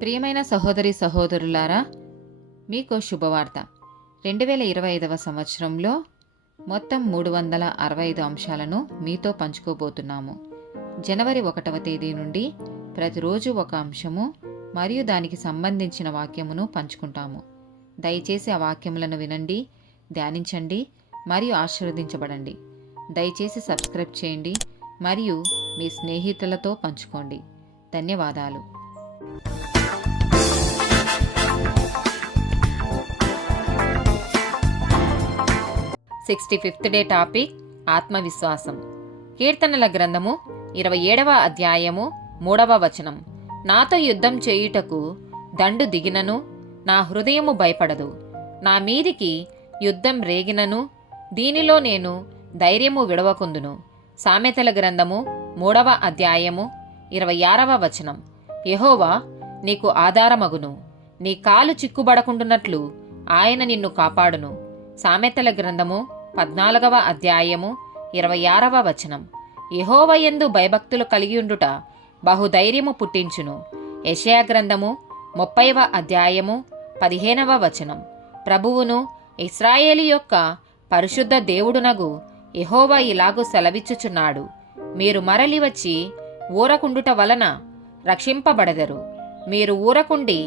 ప్రియమైన సహోదరి సహోదరులారా, మీకు శుభవార్త. 2025 సంవత్సరంలో మొత్తం 365 అంశాలను మీతో పంచుకోబోతున్నాము. జనవరి 1వ తేదీ నుండి ప్రతిరోజు ఒక అంశము మరియు దానికి సంబంధించిన వాక్యమును పంచుకుంటాము. దయచేసి ఆ వాక్యములను వినండి, ధ్యానించండి మరియు ఆశీర్వదించబడండి. దయచేసి సబ్స్క్రైబ్ చేయండి మరియు మీ స్నేహితులతో పంచుకోండి. ధన్యవాదాలు. 65th డే టాపిక్ ఆత్మవిశ్వాసం. కీర్తనల గ్రంథము 27వ అధ్యాయము 3వ వచనం. నాతో యుద్ధం చేయుటకు దండు దిగినను నా హృదయము భయపడదు. నా మీదికి యుద్ధం రేగినను దీనిలో నేను ధైర్యము విడవకుందును. సామెతల గ్రంథము 3వ అధ్యాయము 26వ వచనం. యెహోవా నీకు ఆధారమగును, నీ కాలు చిక్కుబడకుండునట్లు ఆయన నిన్ను కాపాడును. సామెతల గ్రంథము 14వ అధ్యాయము 26వ వచనం. యెహోవా యందు భయభక్తులు కలిగియుండుట బహుధైర్యము పుట్టించును. యెషయా గ్రంథము 30వ అధ్యాయము 15వ వచనం. ప్రభువును ఇశ్రాయేలు యొక్క పరిశుద్ధ దేవుడునగు యెహోవా ఇలాగు సెలవిచ్చుచున్నాడు, మీరు మరలి వచ్చి ఊరకుండుట వలన రక్షింపబడెదరు. మీరు ఊరకుండి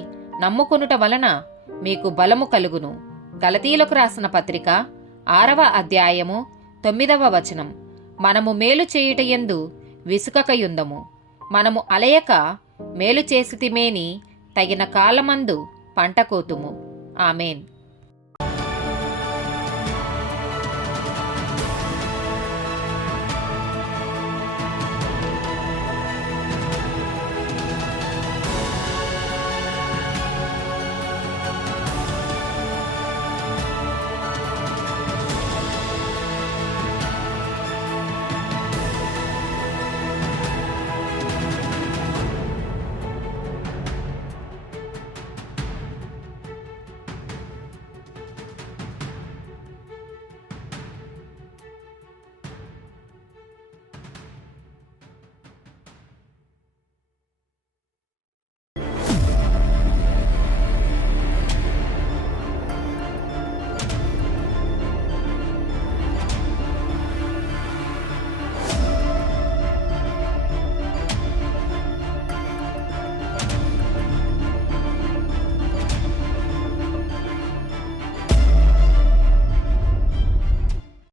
నమ్ముకొనుట వలన మీకు బలము కలుగును. గలతీలకు రాసిన పత్రిక 6వ అధ్యాయము 9వ వచనం. మనము మేలు చేయుటయందు విసుకకయుందము, మనము అలయక మేలు చేసితిమేని తగిన కాలమందు పంట కోతుము. ఆమేన్.